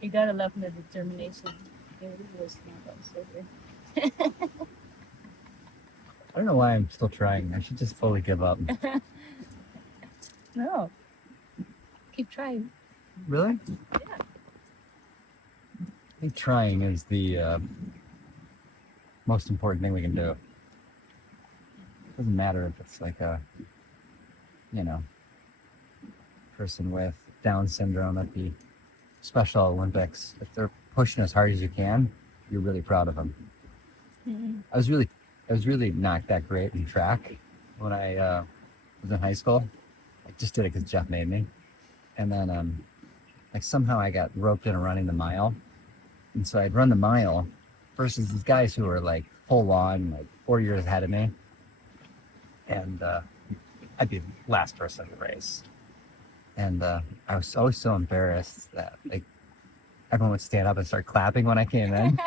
You gotta love the determination. It was not so good. I don't know why I'm still trying. I should just fully give up. No. Keep trying. Really? Yeah. I think trying is the most important thing we can do. It doesn't matter if it's like a, you know, person with Down syndrome at the Special Olympics. If they're pushing as hard as you can, you're really proud of them. Mm-hmm. I was really not that great in track when I was in high school. I just did it because Jeff made me, and then like somehow I got roped into running the mile, and so I'd run the mile versus these guys who were like full on, like 4 years ahead of me, and I'd be the last person in the race, and I was always so embarrassed that like everyone would stand up and start clapping when I came in.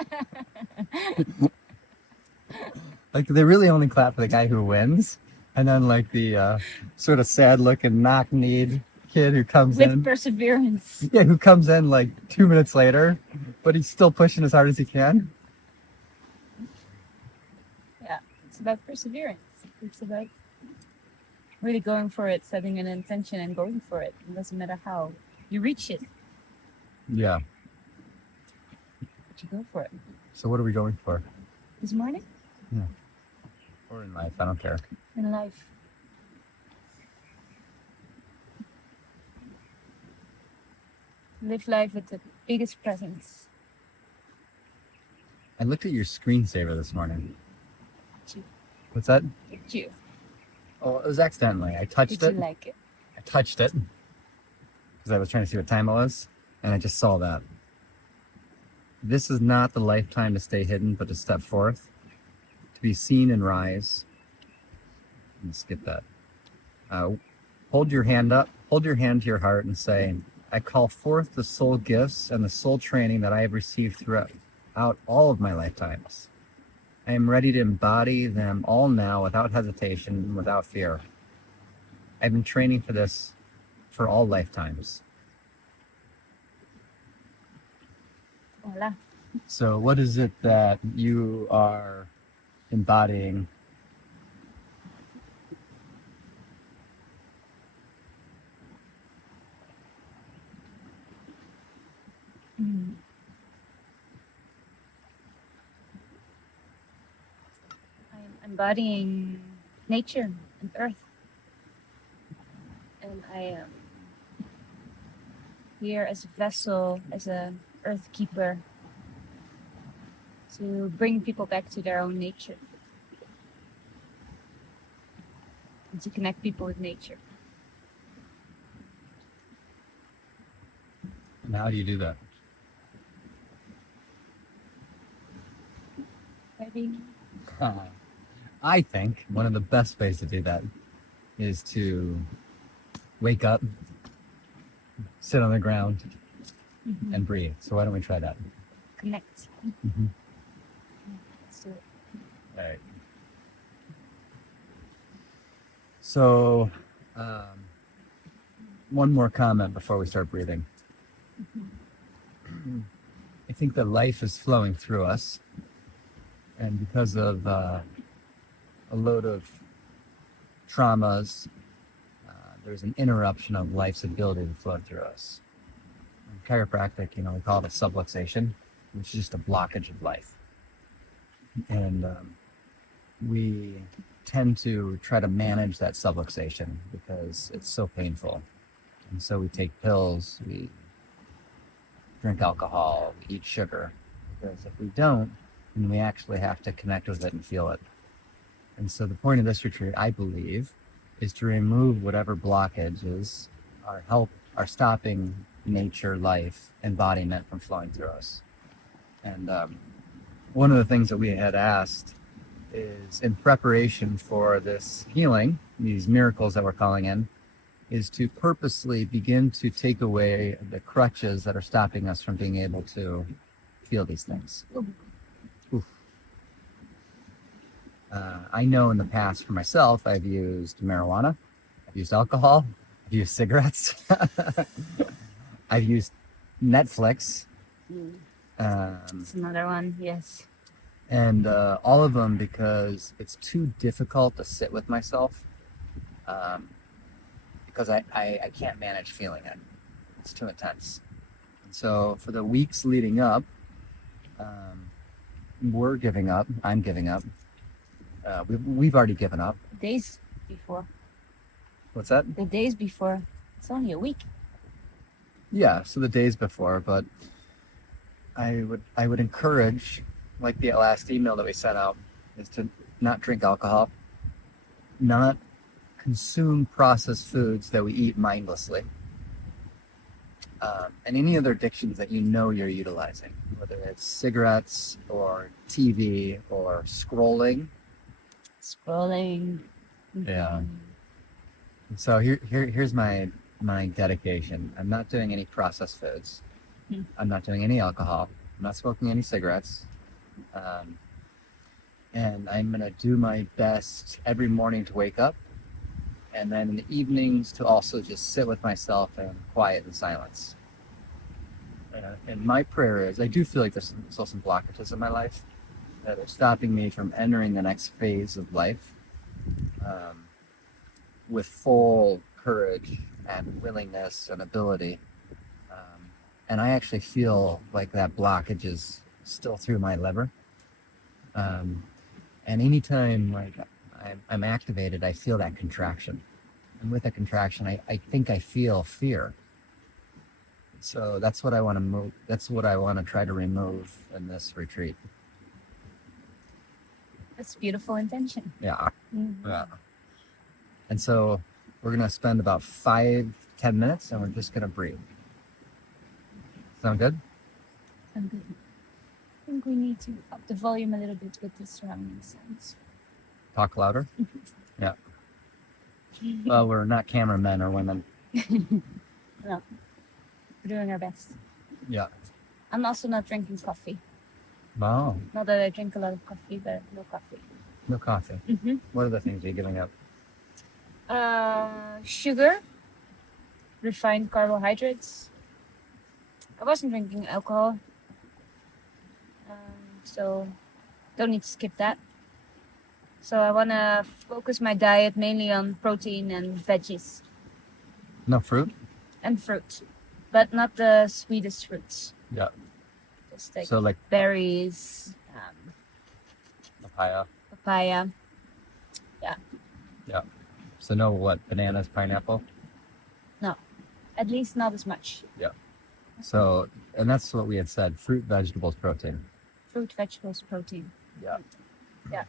Like they really only clap for the guy who wins, and then like the sort of sad-looking knock-kneed kid who comes With in. perseverance. Yeah, who comes in like 2 minutes later, but he's still pushing as hard as he can. Yeah, it's about perseverance. It's about really going for it, setting an intention and going for it. It doesn't matter how. You reach it, Yeah. but you go for it. So what are we going for? This morning? Yeah. Or in life, I don't care. In life. Live life with the biggest presence. I looked at your screensaver this morning. You. What's that? It's you. Oh, it was accidentally. I touched Did it. you like it? I touched it because I was trying to see what time it was, and I just saw that. This is not the lifetime to stay hidden, but to step forth, to be seen and rise. Let's skip that. Hold your hand up, hold your hand to your heart and say, I call forth the soul gifts and the soul training that I have received throughout all of my lifetimes. I am ready to embody them all now without hesitation and without fear. I've been training for this for all lifetimes. Voila. So what is it that you are embodying? Mm. I'm embodying nature and earth. And I am here as a vessel, as a earth keeper, to bring people back to their own nature. And to connect people with nature. And how do you do that? Ready? I think one of the best ways to do that is to wake up, sit on the ground, and breathe. So why don't we try that? Connect. Mm-hmm. Let's do it. All right. So, one more comment before we start breathing. I think that life is flowing through us, and because of a load of traumas, there's an interruption of life's ability to flow through us. In chiropractic, we call it a subluxation, which is just a blockage of life. And we tend to try to manage that subluxation because it's so painful. And so we take pills, we drink alcohol, we eat sugar. Because if we don't, then we actually have to connect with it and feel it. And so the point of this retreat, I believe, is to remove whatever blockages are stopping nature, life, embodiment from flowing through us. And one of the things that we had asked is, in preparation for this healing, these miracles that we're calling in, is to purposely begin to take away the crutches that are stopping us from being able to feel these things. Oof. I know in the past for myself, I've used marijuana, I've used alcohol, I've used cigarettes, I've used Netflix, It's another one, yes. And all of them because it's too difficult to sit with myself, because I can't manage feeling it. It's too intense. And so for the weeks leading up, we're giving up. I'm giving up. We've already given up. Days before. What's that? The days before. It's only a week. Yeah, so the days before, but I would encourage, like the last email that we sent out, is to not drink alcohol, not consume processed foods that we eat mindlessly, and any other addictions that you know you're utilizing, whether it's cigarettes or TV or scrolling. Yeah. So here's my dedication. I'm not doing any processed foods. I'm not doing any alcohol. I'm not smoking any cigarettes. And I'm going to do my best every morning to wake up, and then in the evenings to also just sit with myself in quiet and silence. And my prayer is, I do feel like there's still some blockages in my life that are stopping me from entering the next phase of life with full courage and willingness and ability. And I actually feel like that blockage is still through my liver. And anytime like I'm activated, I feel that contraction. And with that contraction, I think I feel fear. So that's what I want to move. That's what I want to try to remove in this retreat. That's a beautiful intention. Yeah. Yeah. And so we're going to spend about 5-10 minutes and we're just going to breathe. Sound good? I'm good. I think we need to up the volume a little bit with the surrounding sounds. Talk louder? Yeah. Well, we're not cameramen or women. No. We're doing our best. Yeah. I'm also not drinking coffee. Wow. Not that I drink a lot of coffee, but no coffee. No coffee. Mm-hmm. What are the things you're giving up? Sugar, refined carbohydrates. I wasn't drinking alcohol, so don't need to skip that. So I want to focus my diet mainly on protein and veggies. No fruit? And fruit, but not the sweetest fruits. Yeah. Just like, so like berries, papaya. Papaya. Yeah. So no what? Bananas, pineapple? No, at least not as much. Yeah. So, and that's what we had said, fruit, vegetables, protein. Fruit, vegetables, protein. Yeah. Yeah.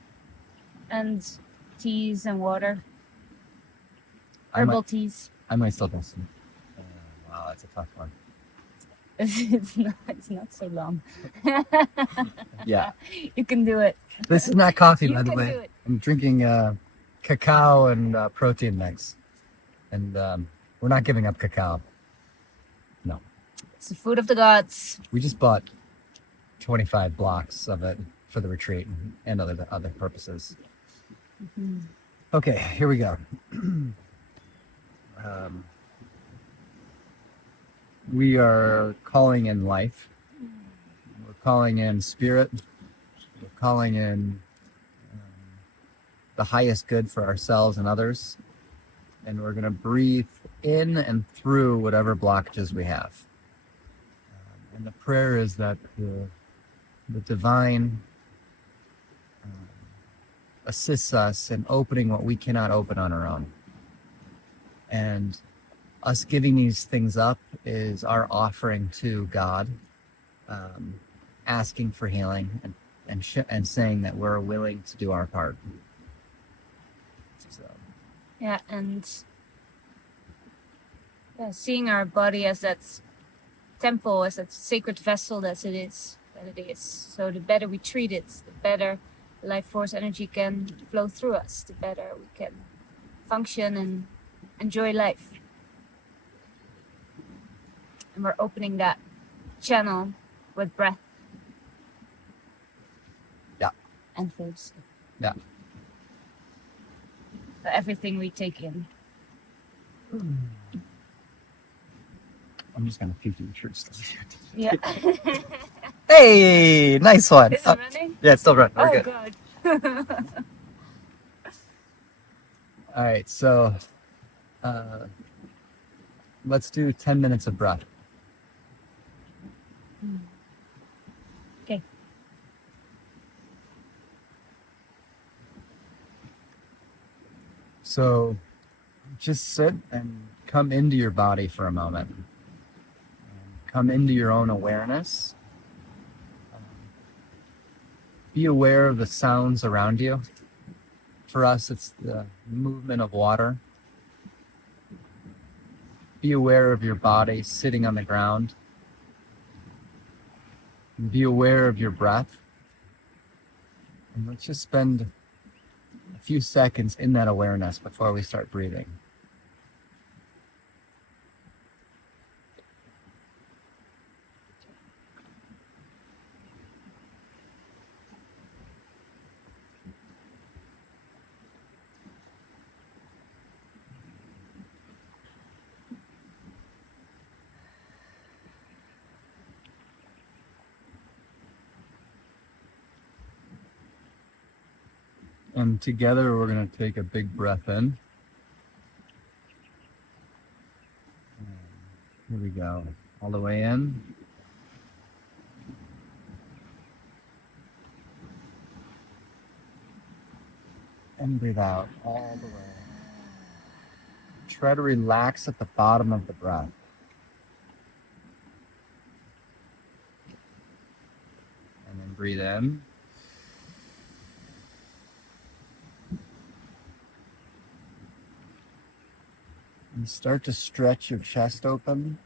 And teas and water. Herbal teas. I might still do some. Wow, that's a tough one. It's not so long. Yeah. You can do it. This is not coffee, You by the can way. do it. I'm drinking cacao and protein mix. And we're not giving up cacao. No. It's the food of the gods. We just bought 25 blocks of it for the retreat and other purposes. Mm-hmm. Okay, here we go. We are calling in life. We're calling in spirit. We're calling in the highest good for ourselves and others. And we're going to breathe in and through whatever blockages we have. And the prayer is that the divine assists us in opening what we cannot open on our own. And us giving these things up is our offering to God, asking for healing and saying that we're willing to do our part. So. Yeah, and seeing our body as that temple, as that sacred vessel that it is. So the better we treat it, the better life force energy can flow through us, the better we can function and enjoy life. And we're opening that channel with breath. Yeah. And foods. Yeah. So everything we take in. I'm just gonna peek at your shirt stuff. Yeah. Hey, nice one. Is it running? Yeah, it's still running. We're Oh, good. God. All right, so let's do 10 minutes of breath. Okay. So just sit and come into your body for a moment. Come into your own awareness. Be aware of the sounds around you. For us, it's the movement of water. Be aware of your body sitting on the ground. Be aware of your breath. And let's just spend a few seconds in that awareness before we start breathing. And together we're going to take a big breath in. Here we go. All the way in. And breathe out all the way. Try to relax at the bottom of the breath. And then breathe in. And start to stretch your chest open.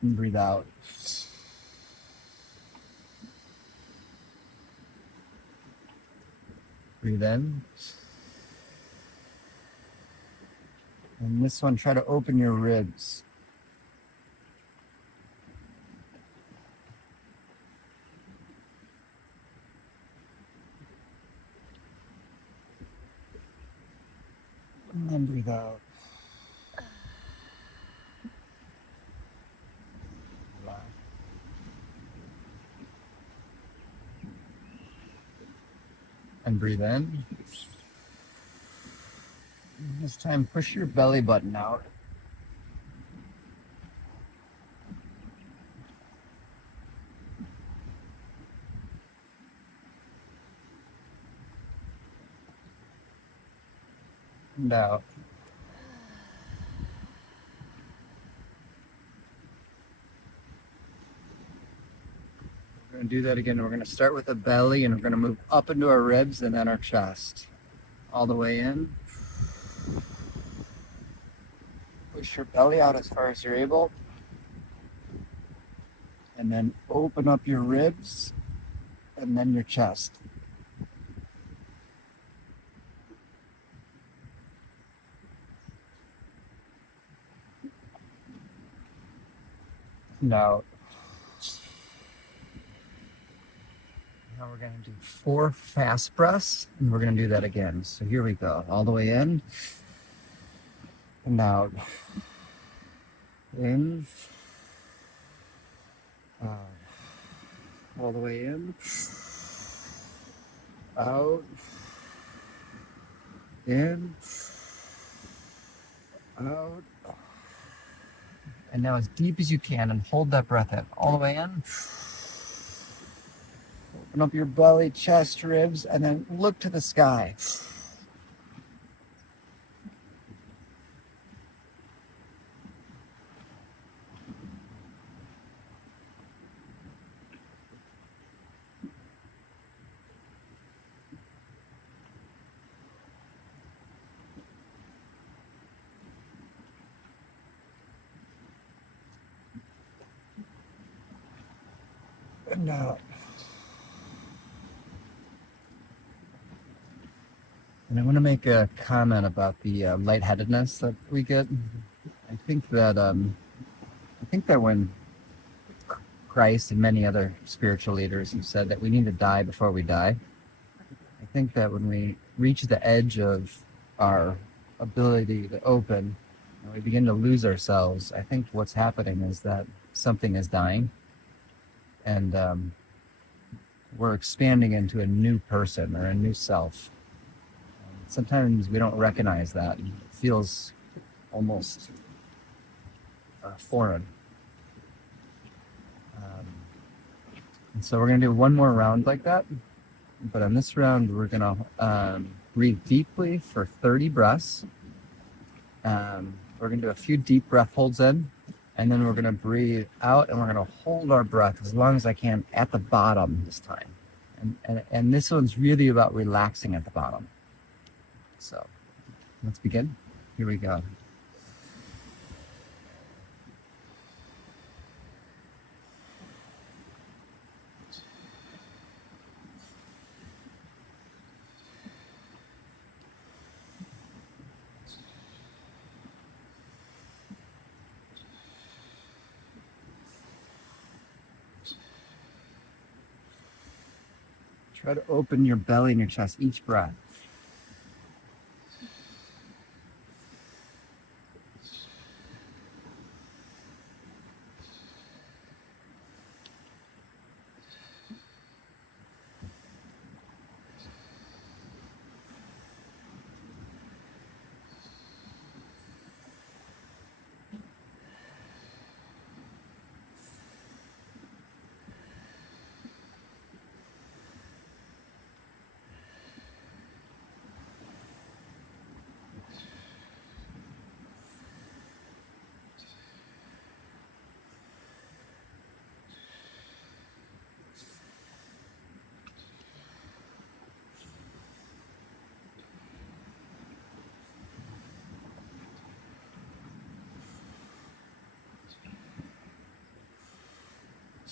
And breathe out. Breathe in. And this one, try to open your ribs. And then breathe out. Relax. And breathe in. This time, push your belly button out. And out. We're going to do that again. We're going to start with the belly and we're going to move up into our ribs and then our chest. All the way in. Push your belly out as far as you're able. And then open up your ribs and then your chest. And out. Now we're going to do 4 fast breaths, and we're going to do that again. So here we go. All the way in. And out. In. Out. All the way in. Out. In. Out. And now as deep as you can, and hold that breath in. All the way in. Open up your belly, chest, ribs, and then look to the sky. And out. And I want to make a comment about the lightheadedness that we get. I think that when Christ and many other spiritual leaders have said that we need to die before we die, I think that when we reach the edge of our ability to open and we begin to lose ourselves, I think what's happening is that something is dying, and we're expanding into a new person or a new self. Sometimes we don't recognize that. It feels almost foreign. And so we're going to do one more round like that. But on this round, we're going to breathe deeply for 30 breaths. We're going to do a few deep breath holds in, and then we're going to breathe out, and we're going to hold our breath as long as I can at the bottom this time. And this one's really about relaxing at the bottom. So let's begin. Here we go. Try to open your belly and your chest each breath.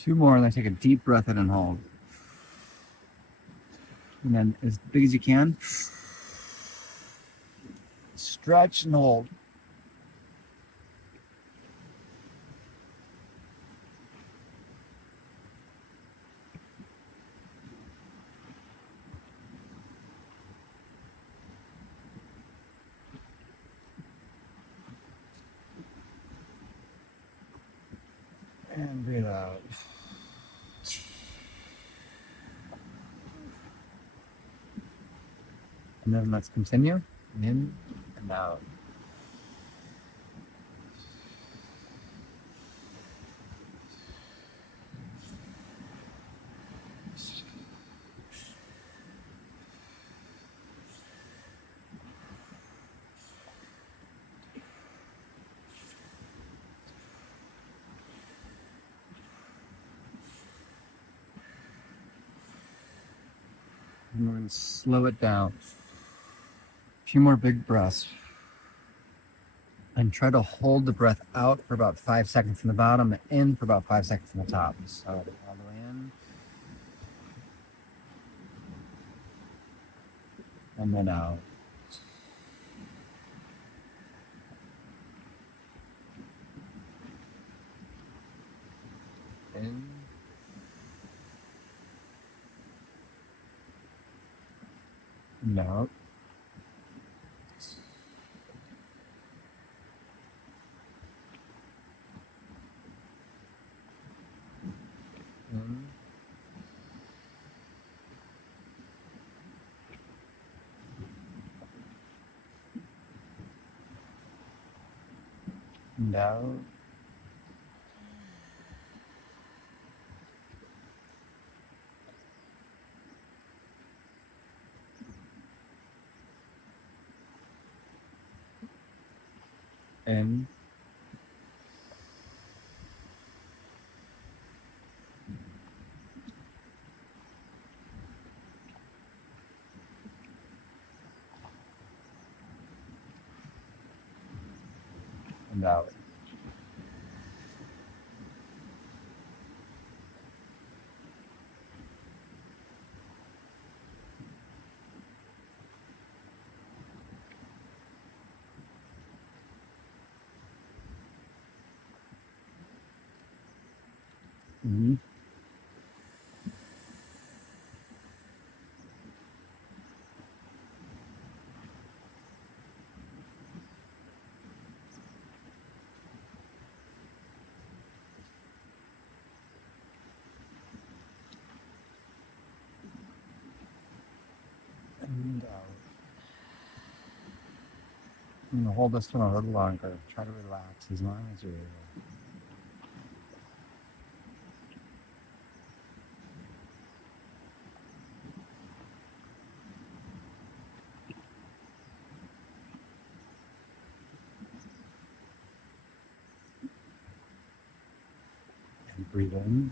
Two more, and then take a deep breath in and hold. And then as big as you can, stretch and hold. And breathe out. And then let's continue. In and out. And we're going to slow it down. A few more big breaths. And try to hold the breath out for about 5 seconds from the bottom and in for about 5 seconds from the top. So all the way in. And then out. In. And out. In. And out. In. And out. In. And out. I'm going to hold this one a little longer. Try to relax as long as you're able. And breathe in.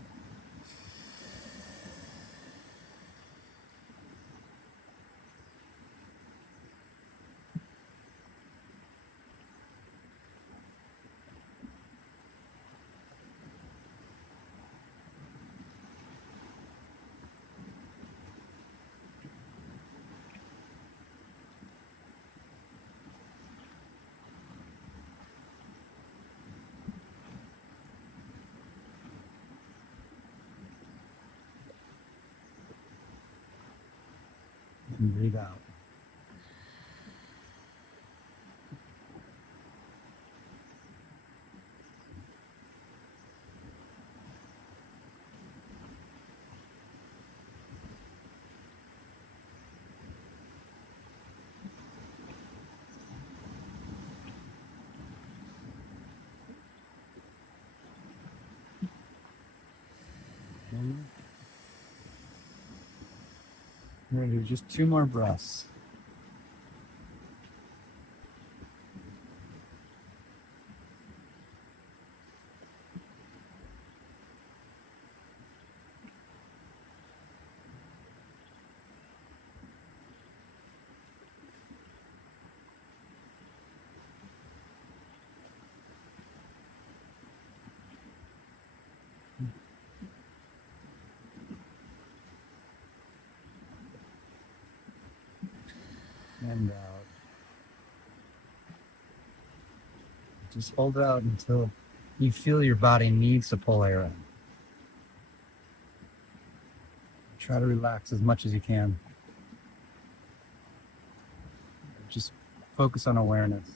And breathe out. And we're going to do just 2 more breaths. And out. Just hold it out until you feel your body needs to pull air in. Try to relax as much as you can. Just focus on awareness.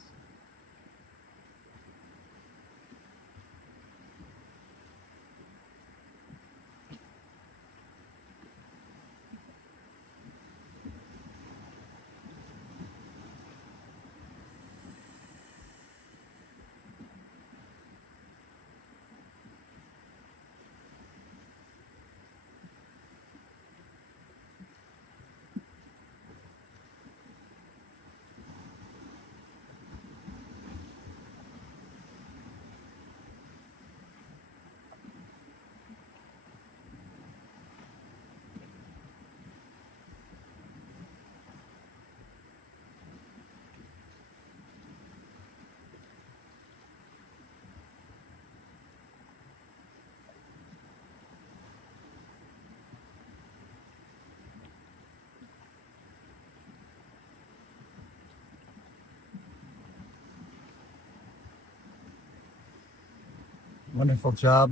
Wonderful job.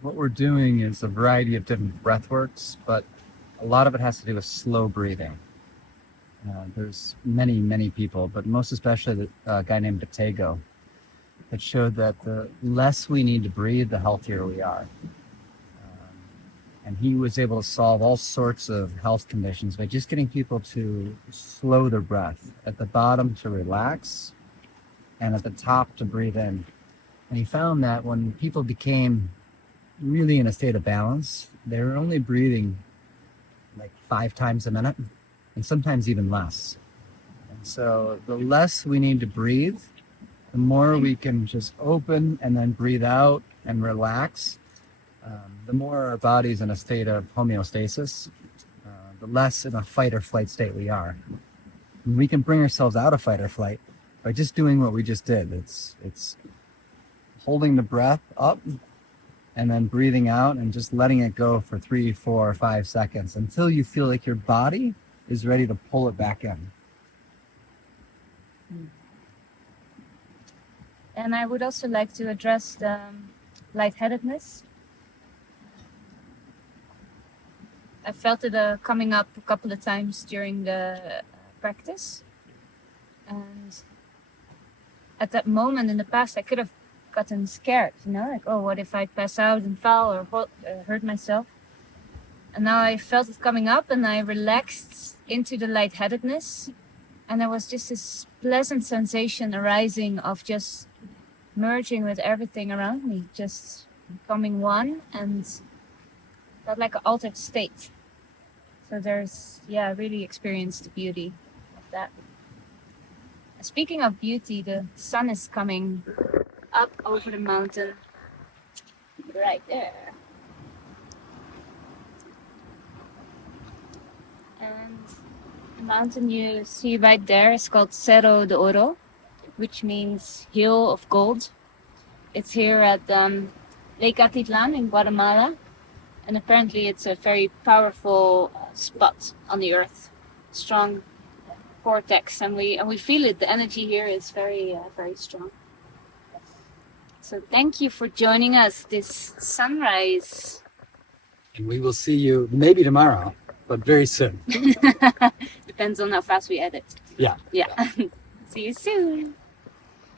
What we're doing is a variety of different breath works, but a lot of it has to do with slow breathing. There's many people, but most especially a guy named Batego, that showed that the less we need to breathe, the healthier we are. And he was able to solve all sorts of health conditions by just getting people to slow their breath. At the bottom to relax, and at the top to breathe in. And he found that when people became really in a state of balance, they were only breathing like 5 times a minute, and sometimes even less. And so the less we need to breathe, the more we can just open and then breathe out and relax. The more our body's in a state of homeostasis, the less in a fight or flight state we are. And we can bring ourselves out of fight or flight by just doing what we just did. It's holding the breath up and then breathing out and just letting it go for 3, 4, 5 seconds until you feel like your body is ready to pull it back in. And I would also like to address the lightheadedness. I felt it coming up a couple of times during the practice. And at that moment in the past, I could have gotten scared, like, oh, what if I pass out and fall or hurt myself? And now I felt it coming up and I relaxed into the lightheadedness. And there was just this pleasant sensation arising of just merging with everything around me, just becoming one, and felt like an altered state. So there's, I really experienced the beauty of that. Speaking of beauty, the sun is coming up over the mountain right there. And the mountain you see right there is called Cerro de Oro, which means hill of gold. It's here at Lake Atitlan in Guatemala, and apparently it's a very powerful spot on the earth, strong vortex, and we feel it. The energy here is very strong. So thank you for joining us this sunrise. And we will see you maybe tomorrow, but very soon. Depends on how fast we edit. Yeah. See you soon.